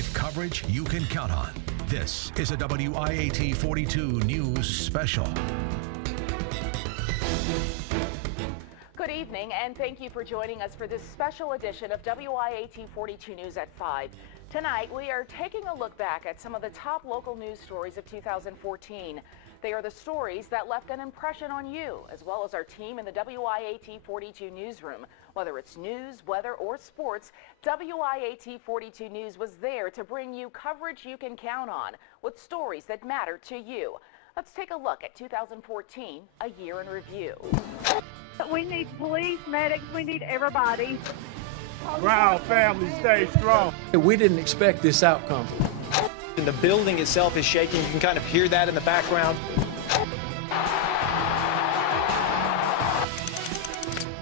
with coverage you can count on. This is a WIAT 42 News Special. Good evening, and thank you for joining us for this special edition of WIAT 42 News at 5. Tonight, we are taking a look back at some of the top local news stories of 2014. They are the stories that left an impression on you, as well as our team in the WIAT 42 newsroom. Whether it's news, weather, or sports, WIAT 42 News was there to bring you coverage you can count on, with stories that matter to you. Let's take a look at 2014, a year in review. We need police, medics, we need everybody. Brown family, stay strong. We didn't expect this outcome. And the building itself is shaking. You can kind of hear that in the background.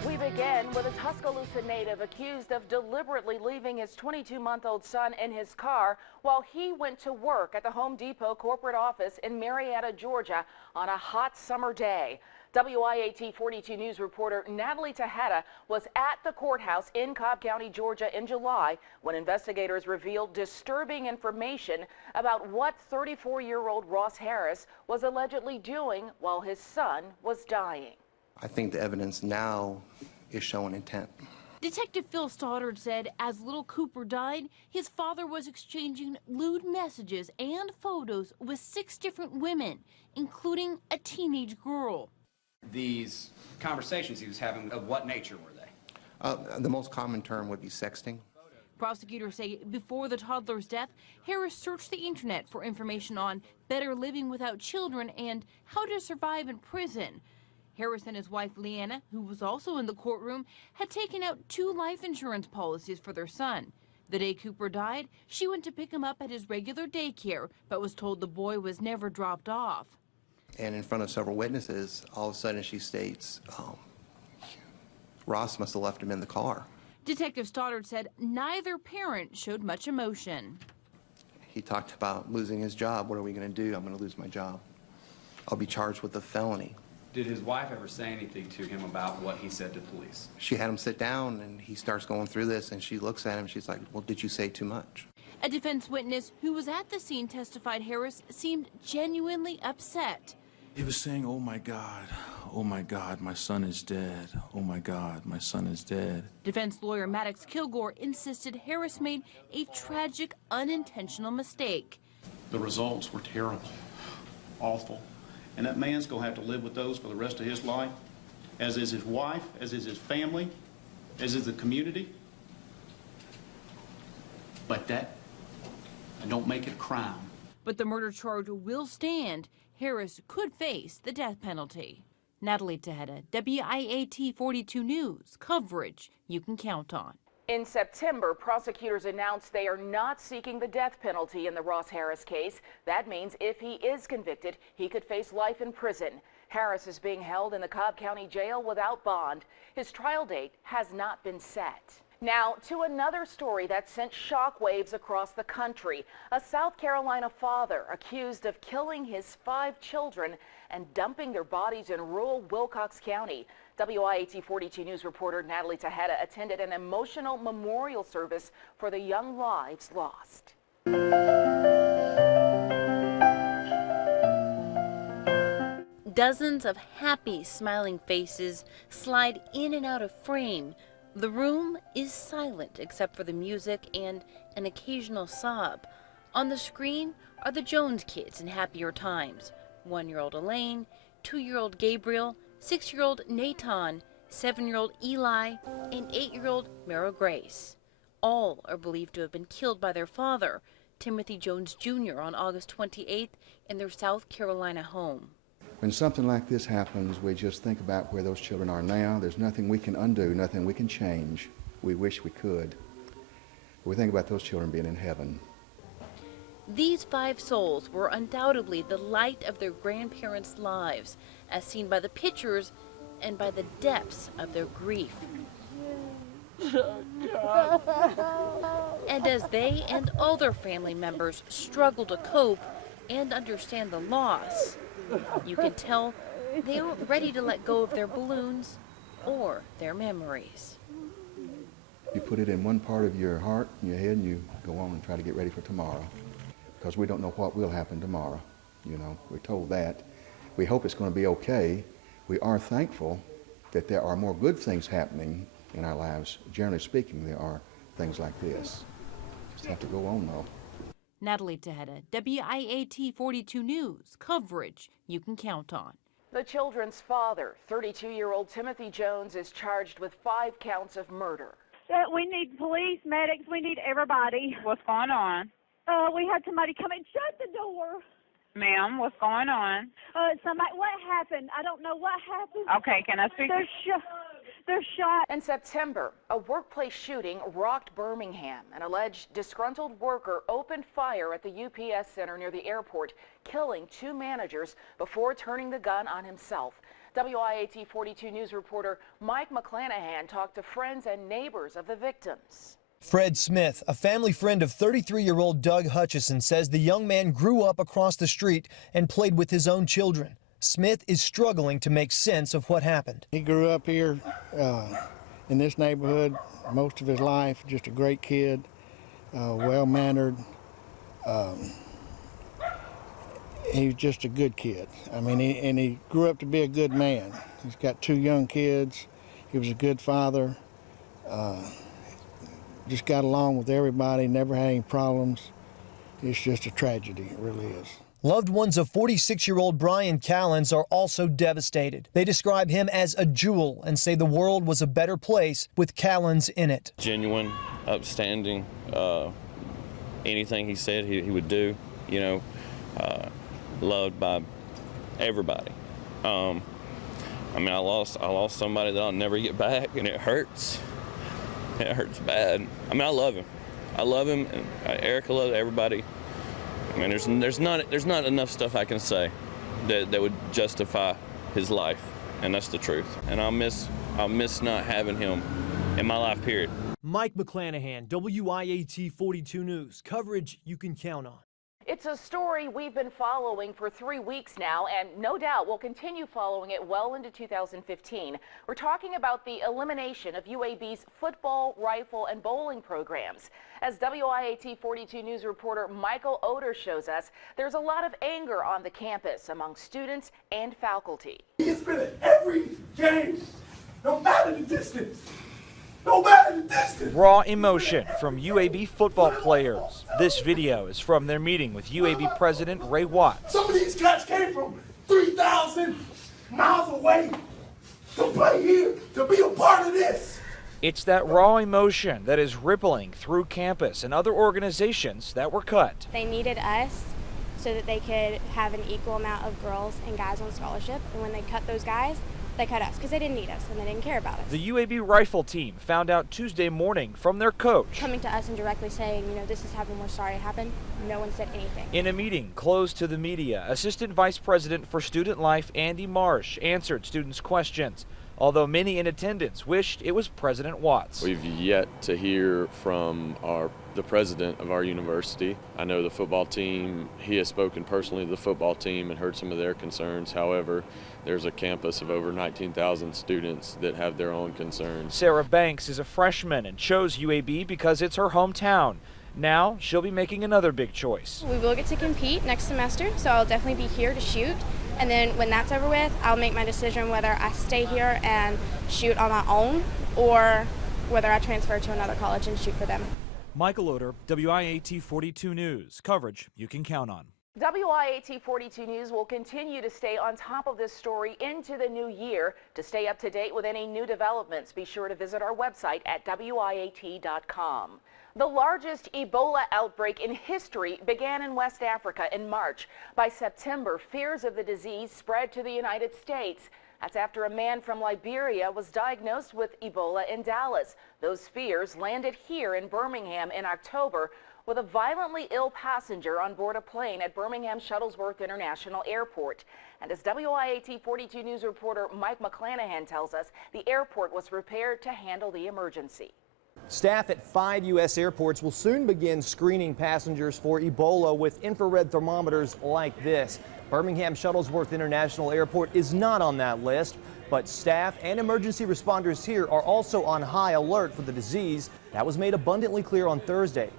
We begin with a Tuscaloosa native accused of deliberately leaving his 22-month-old son in his car while he went to work at the Home Depot corporate office in Marietta, Georgia on a hot summer day. WIAT 42 News reporter Natalie Tejeda was at the courthouse in Cobb County, Georgia in July when investigators revealed disturbing information about what 34-year-old Ross Harris was allegedly doing while his son was dying. I think the evidence now is showing intent. Detective Phil Stoddard said as little Cooper died, his father was exchanging lewd messages and photos with 6 different women, including a teenage girl. These conversations he was having, of what nature were they? The most common term would be sexting. Prosecutors say before the toddler's death, Harris searched the internet for information on better living without children and how to survive in prison. Harris and his wife, Leanna, who was also in the courtroom, had taken out 2 life insurance policies for their son. The day Cooper died, she went to pick him up at his regular daycare, but was told the boy was never dropped off. And in front of several witnesses, all of a sudden she states, Ross must have left him in the car. Detective Stoddard said neither parent showed much emotion. He talked about losing his job. What are we going to do? I'm going to lose my job. I'll be charged with a felony. Did his wife ever say anything to him about what he said to police? She had him sit down, and he starts going through this, and she looks at him. She's like, well, did you say too much? A defense witness who was at the scene testified Harris seemed genuinely upset. He was saying, oh my God, my son is dead. Oh my God, my son is dead. Defense lawyer Maddox Kilgore insisted Harris made a tragic, unintentional mistake. The results were terrible, awful, and that man's going to have to live with those for the rest of his life, as is his wife, as is his family, as is the community. But that don't make it a crime. But the murder charge will stand. Harris could face the death penalty. Natalie Tejeda, WIAT 42 News, coverage you can count on. In September, prosecutors announced they are not seeking the death penalty in the Ross Harris case. That means if he is convicted, he could face life in prison. Harris is being held in the Cobb County Jail without bond. His trial date has not been set. Now, to another story that sent shockwaves across the country. A South Carolina father accused of killing his 5 children and dumping their bodies in rural Wilcox County. WIAT 42 News reporter Natalie Tejeda attended an emotional memorial service for the young lives lost. Dozens of happy, smiling faces slide in and out of frame. The room is silent except for the music and an occasional sob. On the screen are the Jones kids in happier times. 1-year-old Elaine, 2-year-old Gabriel, 6-year-old Nathan, 7-year-old Eli, and 8-year-old Mara Grace. All are believed to have been killed by their father, Timothy Jones Jr., on August 28th in their South Carolina home. When something like this happens, we just think about where those children are now. There's nothing we can undo, nothing we can change. We wish we could. We think about those children being in heaven. These 5 souls were undoubtedly the light of their grandparents' lives, as seen by the pictures and by the depths of their grief. And as they and other family members struggle to cope and understand the loss, you can tell they aren't ready to let go of their balloons or their memories. You put it in one part of your heart and your head, and you go on and try to get ready for tomorrow, because we don't know what will happen tomorrow. You know, we're told that. We hope it's going to be okay. We are thankful that there are more good things happening in our lives. Generally speaking, there are things like this. Just have to go on, though. Natalie Tejeda, WIAT 42 News, coverage you can count on. The children's father, 32-year-old Timothy Jones, is charged with 5 counts of murder. We need police, medics, we need everybody. What's going on? We had somebody come in. Shut the door. Ma'am, what's going on? What happened? I don't know what happened. Okay, can I speak? They're shot. In September, a workplace shooting rocked Birmingham. An alleged disgruntled worker opened fire at the UPS center near the airport, killing 2 managers before turning the gun on himself. WIAT 42 News reporter Mike McClanahan talked to friends and neighbors of the victims. Fred Smith, a family friend of 33-year-old Doug Hutchison, says the young man grew up across the street and played with his own children. Smith is struggling to make sense of what happened. He grew up here in this neighborhood most of his life, just a great kid, well-mannered. He's just a good kid. I mean, he grew up to be a good man. He's got 2 young kids. He was a good father. Just got along with everybody, never had any problems. It's just a tragedy, it really is. Loved ones of 46-year-old Brian Callens are also devastated. They describe him as a jewel and say the world was a better place with Callens in it. Genuine, upstanding, anything he said he would do, you know, loved by everybody. I mean, I lost somebody that I'll never get back, and it hurts. It hurts bad. I mean, I love him. I love him, and Erica loves everybody. I mean, there's not enough stuff I can say that would justify his life, and that's the truth. And I'll miss not having him in my life, period. Mike McClanahan, WIAT 42 News, coverage you can count on. It's a story we've been following for 3 weeks now, and no doubt we'll continue following it well into 2015. We're talking about the elimination of UAB's football, rifle, and bowling programs. As WIAT 42 News reporter Michael Oder shows us, there's a lot of anger on the campus among students and faculty. It's been at every game, no matter the distance. No matter the distance. Raw emotion from UAB football players. This video is from their meeting with UAB President Ray Watts. Some of these cats came from 3,000 miles away to play here, to be a part of this. It's that raw emotion that is rippling through campus and other organizations that were cut. They needed us so that they could have an equal amount of girls and guys on scholarship, and when they cut those guys, they cut us because they didn't need us and they didn't care about us. The UAB rifle team found out Tuesday morning from their coach. Coming to us and directly saying, you know, this has happened, we're sorry it happened. No one said anything. In a meeting closed to the media, Assistant Vice President for Student Life Andy Marsh answered students' questions, although many in attendance wished it was President Watts. We've yet to hear from the president of our university. I know the football team, he has spoken personally to the football team and heard some of their concerns. However, there's a campus of over 19,000 students that have their own concerns. Sarah Banks is a freshman and chose UAB because it's her hometown. Now she'll be making another big choice. We will get to compete next semester, so I'll definitely be here to shoot. And then when that's over with, I'll make my decision whether I stay here and shoot on my own or whether I transfer to another college and shoot for them. Michael Oder, WIAT 42 News. Coverage you can count on. WIAT 42 News will continue to stay on top of this story into the new year. To stay up to date with any new developments, be sure to visit our website at WIAT.com. The largest Ebola outbreak in history began in West Africa in March. By September, fears of the disease spread to the United States. That's after a man from Liberia was diagnosed with Ebola in Dallas. Those fears landed here in Birmingham in October with a violently ill passenger on board a plane at Birmingham Shuttlesworth International Airport. And as WIAT 42 News reporter Mike McClanahan tells us, the airport was prepared to handle the emergency. Staff at 5 U.S. airports will soon begin screening passengers for Ebola with infrared thermometers like this. Birmingham Shuttlesworth International Airport is not on that list, but staff and emergency responders here are also on high alert for the disease. That was made abundantly clear on Thursday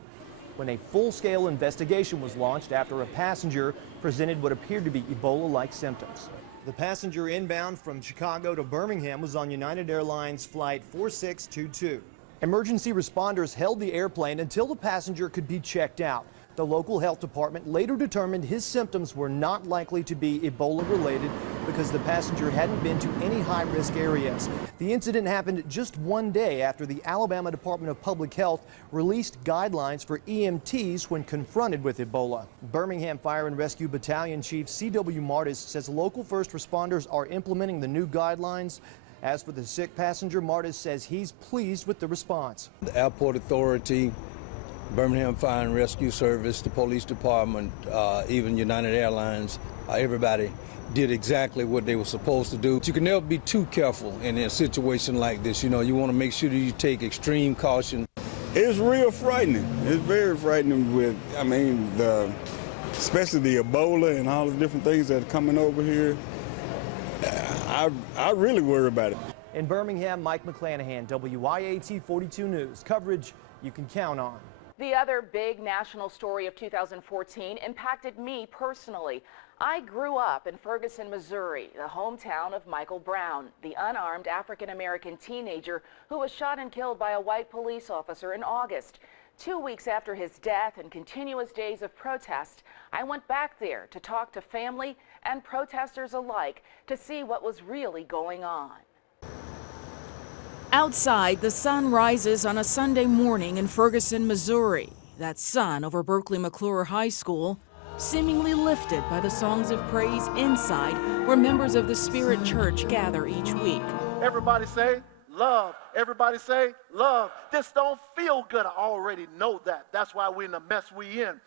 when a full-scale investigation was launched after a passenger presented what appeared to be Ebola-like symptoms. The passenger inbound from Chicago to Birmingham was on United Airlines Flight 4622. Emergency responders held the airplane until the passenger could be checked out. The local health department later determined his symptoms were not likely to be Ebola-related because the passenger hadn't been to any high-risk areas. The incident happened just one day after the Alabama Department of Public Health released guidelines for EMTs when confronted with Ebola. Birmingham Fire and Rescue Battalion Chief C.W. Martis says local first responders are implementing the new guidelines. As for the sick passenger, Martis says he's pleased with the response. The Airport Authority, Birmingham Fire and Rescue Service, the police department, even United Airlines, everybody did exactly what they were supposed to do. You can never be too careful in a situation like this. You know, you want to make sure that you take extreme caution. It's real frightening. It's very frightening with, especially the Ebola and all the different things that are coming over here. I really worry about it. In Birmingham, Mike McClanahan, WIAT 42 News. Coverage you can count on. The other big national story of 2014 impacted me personally. I grew up in Ferguson, Missouri, the hometown of Michael Brown, the unarmed African-American teenager who was shot and killed by a white police officer in August. 2 weeks after his death and continuous days of protest, I went back there to talk to family and protesters alike to see what was really going on. Outside, the sun rises on a Sunday morning in Ferguson, Missouri. That sun over Berkeley McClure High School, seemingly lifted by the songs of praise inside, where members of the Spirit Church gather each week. Everybody say love. Everybody say love. This don't feel good. I already know that. That's why we're in the mess we in.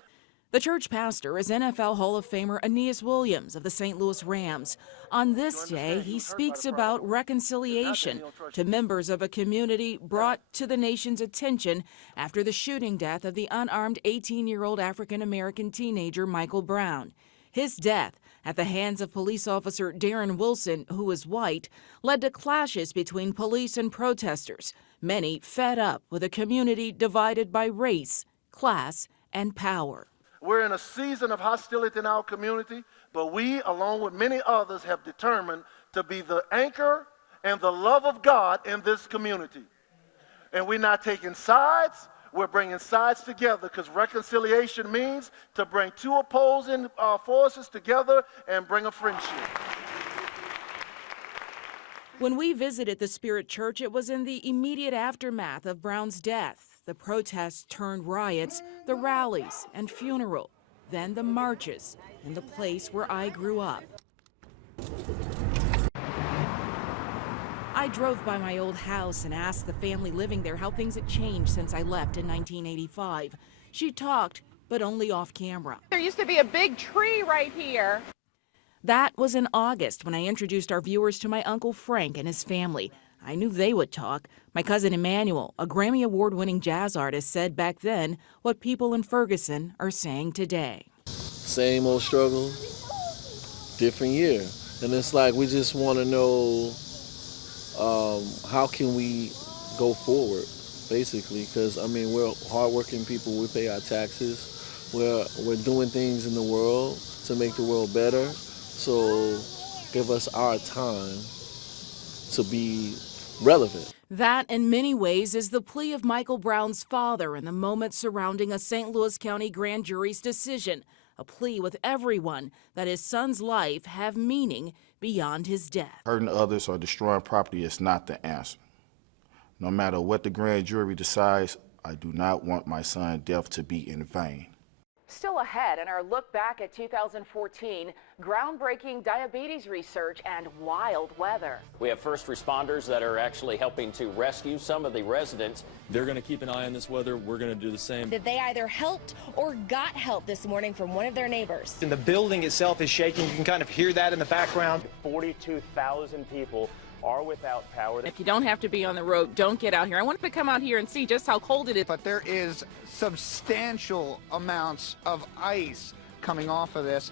The church pastor is NFL Hall of Famer Aeneas Williams of the St. Louis Rams. On this day, he speaks about reconciliation to members of a community brought to the nation's attention after the shooting death of the unarmed 18-year-old African-American teenager Michael Brown. His death at the hands of police officer Darren Wilson, who is white, led to clashes between police and protesters, many fed up with a community divided by race, class, and power. We're in a season of hostility in our community, but we, along with many others, have determined to be the anchor and the love of God in this community. And we're not taking sides, we're bringing sides together, because reconciliation means to bring two opposing forces together and bring a friendship. When we visited the Spirit Church, it was in the immediate aftermath of Brown's death. The protests turned riots, the rallies and funeral, then the marches in the place where I grew up. I drove by my old house and asked the family living there how things had changed since I left in 1985. She talked, but only off camera. There used to be a big tree right here. That was in August when I introduced our viewers to my Uncle Frank and his family. I knew they would talk. My cousin Emmanuel, a Grammy Award-winning jazz artist, said back then what people in Ferguson are saying today. Same old struggle, different year. And it's like we just want to know how can we go forward, basically, because, I mean, we're hardworking people. We pay our taxes. We're doing things in the world to make the world better. So give us our time to be relevant. That, in many ways, is the plea of Michael Brown's father in the moments surrounding a St. Louis County grand jury's decision, a plea with everyone that his son's life have meaning beyond his death. Hurting others or destroying property is not the answer. No matter what the grand jury decides, I do not want my son's death to be in vain. Still ahead in our look back at 2014, groundbreaking diabetes research and wild weather. We have first responders that are actually helping to rescue some of the residents. They're going to keep an eye on this weather. We're going to do the same. That they either helped or got help this morning from one of their neighbors. And the building itself is shaking. You can kind of hear that in the background. 42,000 people are without power. If you don't have to be on the road, don't get out here. I wanted to come out here and see just how cold it is. But there is substantial amounts of ice coming off of this.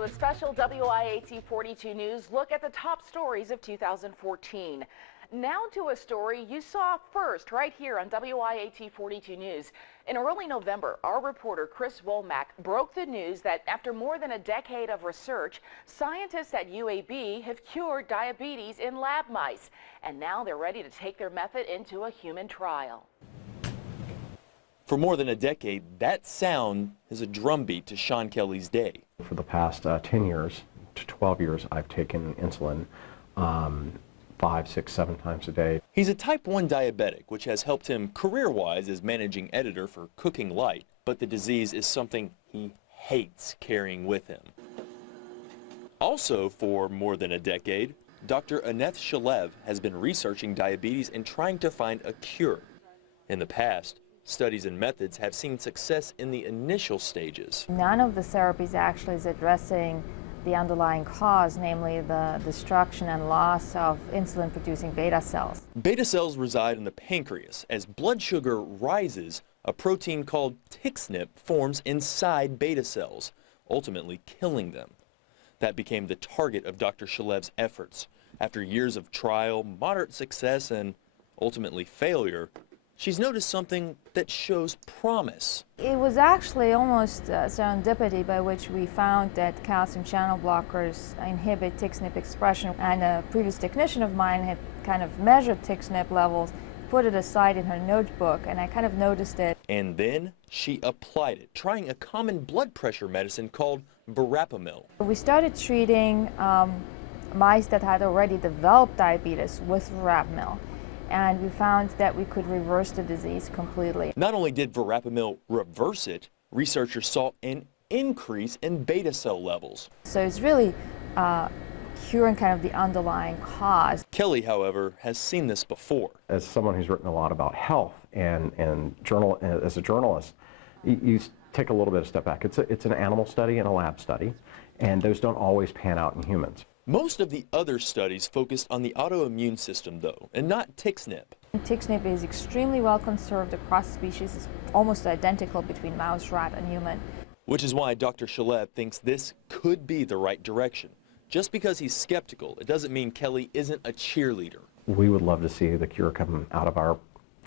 to a special WIAT 42 News look at the top stories of 2014. Now to a story you saw first right here on WIAT 42 News. In early November, our reporter Chris Womack broke the news that after more than a decade of research, scientists at UAB have cured diabetes in lab mice. And now they're ready to take their method into a human trial. For more than a decade, that sound is a drumbeat to Sean Kelly's day. For the past 10 years to 12 years, I've taken insulin 5, 6, 7 times a day. He's a type 1 diabetic, which has helped him career-wise as managing editor for Cooking Light, but the disease is something he hates carrying with him. Also, for more than a decade, Dr. Aneth Shalev has been researching diabetes and trying to find a cure. In the past, studies and methods have seen success in the initial stages. None of the therapies actually is addressing the underlying cause, namely the destruction and loss of insulin-producing beta cells. Beta cells reside in the pancreas. As blood sugar rises, a protein called TXNP forms inside beta cells, ultimately killing them. That became the target of Dr. Shalev's efforts. After years of trial, moderate success, and ultimately failure, she's noticed something that shows promise. It was actually almost serendipity by which we found that calcium channel blockers inhibit TXNP expression, and a previous technician of mine had kind of measured TXNP levels, put it aside in her notebook, and I kind of noticed it. And then she applied it, trying a common blood pressure medicine called verapamil. We started treating mice that had already developed diabetes with verapamil, and we found that we could reverse the disease completely. Not only did verapamil reverse it, researchers saw an increase in beta cell levels. So it's really curing kind of the underlying cause. Kelly, however, has seen this before. As someone who's written a lot about health and as a journalist, you take a little bit of step back. It's an animal study and a lab study, and those don't always pan out in humans. Most of the other studies focused on the autoimmune system, though, and not TXNP. TXNP is extremely well conserved across species. It's almost identical between mouse, rat, and human. Which is why Dr. Shalev thinks this could be the right direction. Just because he's skeptical, it doesn't mean Kelly isn't a cheerleader. We would love to see the cure come out of our,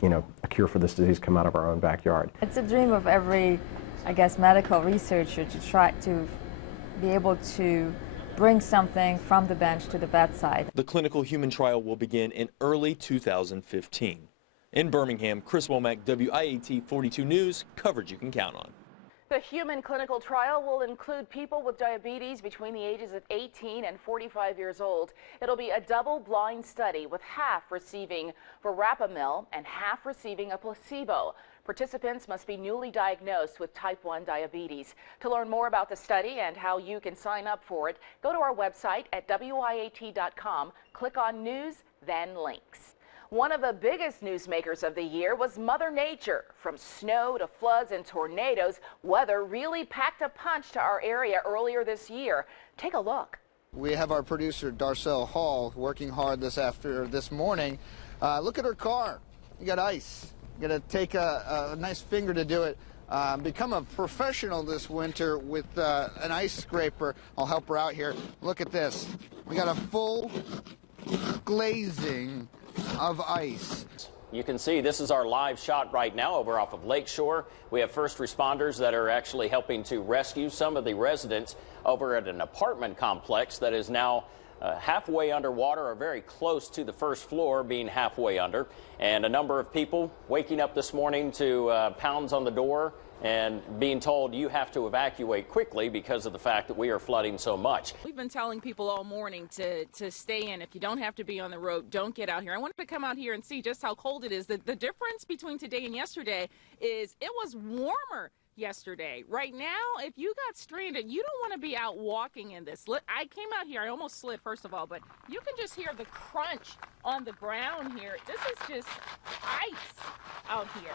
a cure for this disease come out of our own backyard. It's a dream of every, I guess, medical researcher to try to be able to bring something from the bench to the bedside. The clinical human trial will begin in early 2015. In Birmingham, Chris Womack, WIAT 42 News, coverage you can count on. The human clinical trial will include people with diabetes between the ages of 18 and 45 years old. It'll be a double-blind study with half receiving verapamil and half receiving a placebo. Participants must be newly diagnosed with type 1 diabetes. To learn more about the study and how you can sign up for it, go to our website at WIAT.com, click on News, then Links. One of the biggest newsmakers of the year was Mother Nature. From snow to floods and tornadoes, weather really packed a punch to our area earlier this year. Take a look. We have our producer, Darcel Hall, working hard this morning. Look at her car. You got ice. You got to take a nice finger to do it. Become a professional this winter with an ice scraper. I'll help her out here. Look at this. We got a full glazing of ice. You can see this is our live shot right now over off of Lakeshore. We have first responders that are actually helping to rescue some of the residents over at an apartment complex that is now halfway underwater, or very close to the first floor being halfway under. And a number of people waking up this morning to pounds on the door and being told you have to evacuate quickly because of the fact that we are flooding so much. We've been telling people all morning to stay in. If you don't have to be on the road, don't get out here. I wanted to come out here and see just how cold it is. The difference between today and yesterday is it was warmer yesterday. Right now, if you got stranded, you don't want to be out walking in this. I came out here, I almost slid first of all, but you can just hear the crunch on the ground here. This is just ice out here.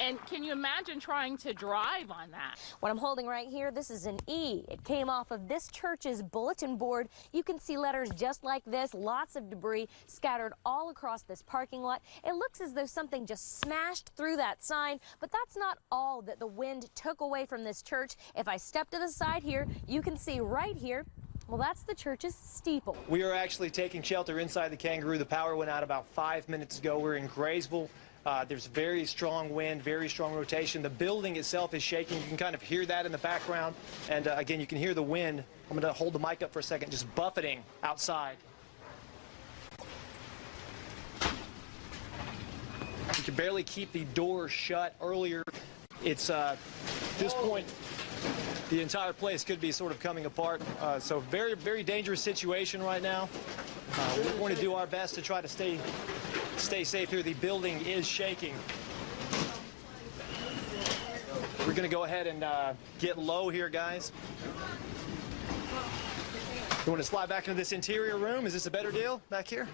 And can you imagine trying to drive on that? What I'm holding right here, this is an E. It came off of this church's bulletin board. You can see letters just like this, lots of debris scattered all across this parking lot. It looks as though something just smashed through that sign, but that's not all that the wind took away from this church. If I step to the side here, you can see right here, well, that's the church's steeple. We are actually taking shelter inside the Kangaroo. The power went out about 5 minutes ago. We're in Graysville. There's very strong wind, very strong rotation. The building itself is shaking. You can kind of hear that in the background. And again, you can hear the wind. I'm going to hold the mic up for a second, just buffeting outside. You can barely keep the door shut. Earlier, it's at this point, the entire place could be sort of coming apart. So very, very dangerous situation right now. We're going to do our best to try to stay safe here. The building is shaking. We're going to go ahead and get low here, guys. You want to slide back into this interior room? Is this a better deal back here?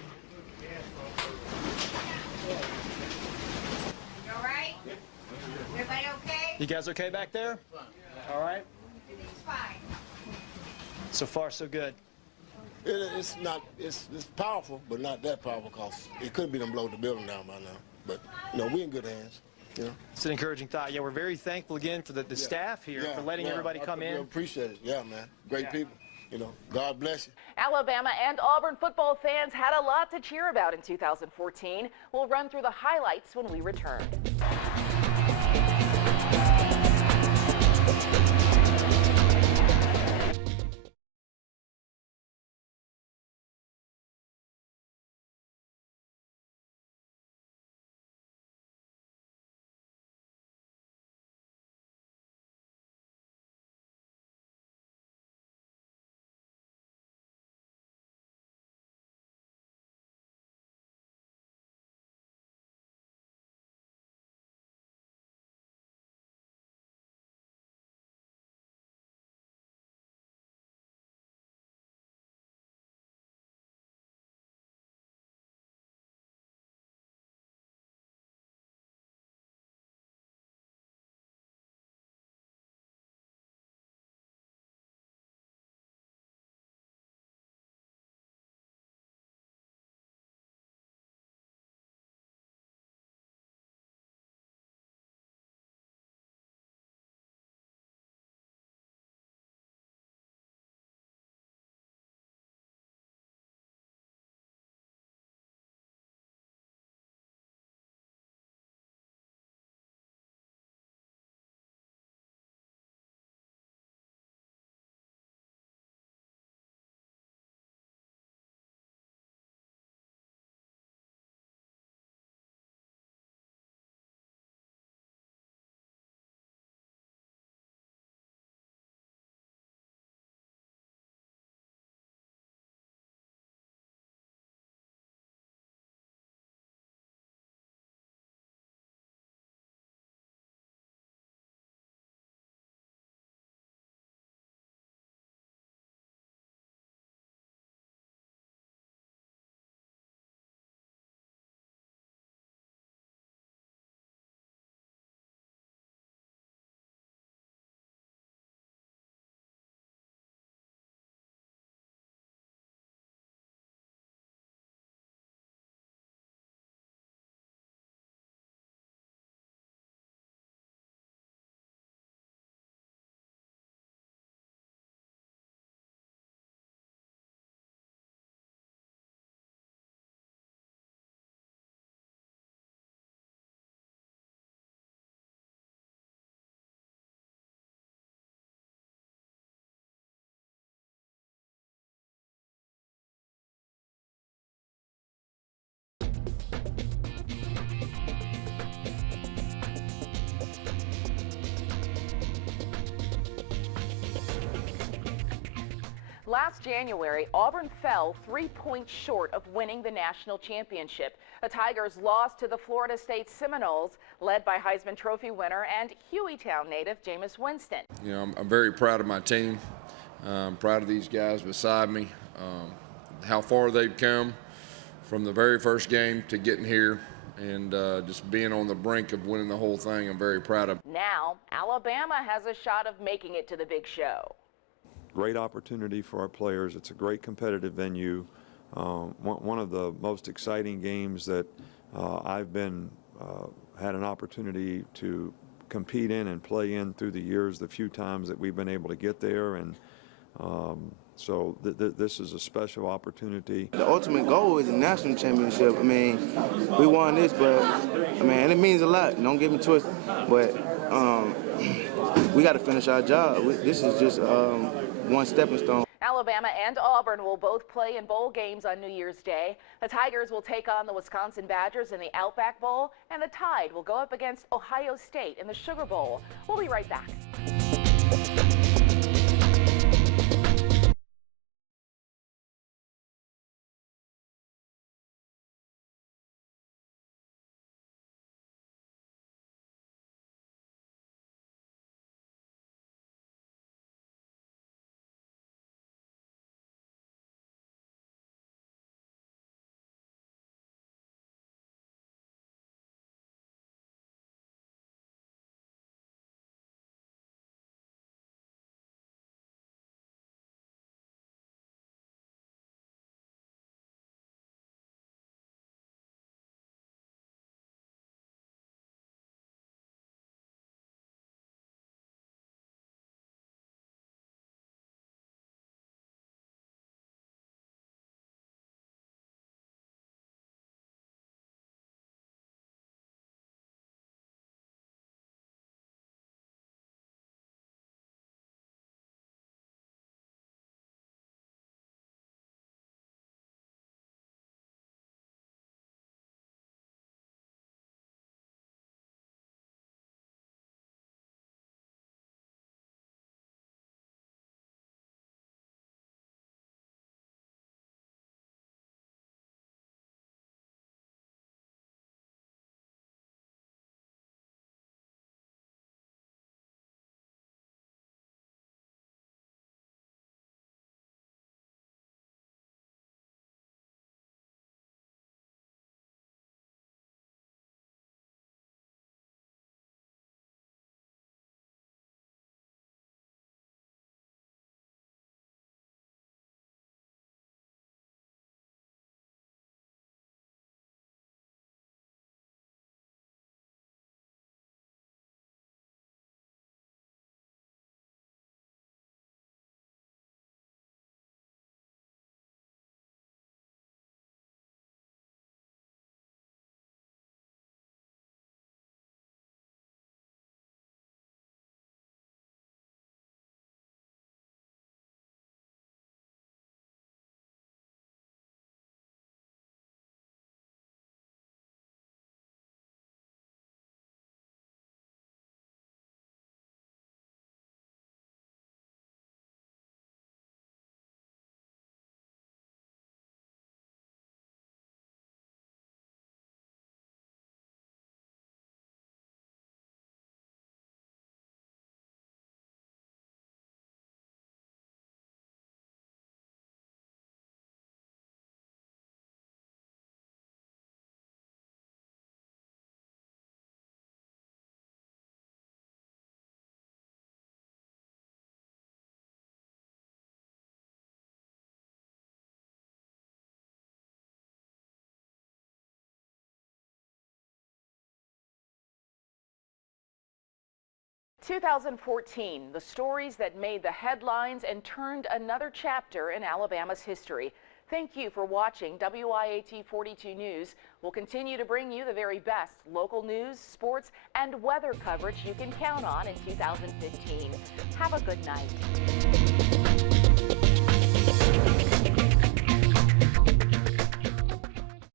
You all right? Everybody okay? You guys okay back there? All right. Everything's fine. So far, so good. It's powerful, but not that powerful, because it could be done blow the building down by now. But, you know, we're in good hands. You know? It's an encouraging thought. Yeah, we're very thankful again for the staff here for letting everybody come in. I appreciate it. Yeah, man. Great people. You know, God bless you. Alabama and Auburn football fans had a lot to cheer about in 2014. We'll run through the highlights when we return. Last January, Auburn fell 3 points short of winning the national championship. The Tigers lost to the Florida State Seminoles, led by Heisman Trophy winner and Hueytown native Jameis Winston. You know, I'm very proud of my team. I'm proud of these guys beside me, how far they've come from the very first game to getting here, and just being on the brink of winning the whole thing. I'm very proud of. Now, Alabama has a shot of making it to the big show. Great opportunity for our players. It's a great competitive venue. One of the most exciting games that I've had an opportunity to compete in and play in through the years, the few times that we've been able to get there. And so this is a special opportunity. The ultimate goal is a national championship. I mean, we won this, but I mean, and it means a lot. Don't get me twisted, but we got to finish our job. This is just one stepping stone. Alabama and Auburn will both play in bowl games on New Year's Day. The Tigers will take on the Wisconsin Badgers in the Outback Bowl, and the Tide will go up against Ohio State in the Sugar Bowl. We'll be right back. "2014, the stories that made the headlines and turned another chapter in Alabama's history." Thank you for watching WIAT 42 News. We'll continue to bring you the very best local news, sports, and weather coverage you can count on in 2015. Have a good night.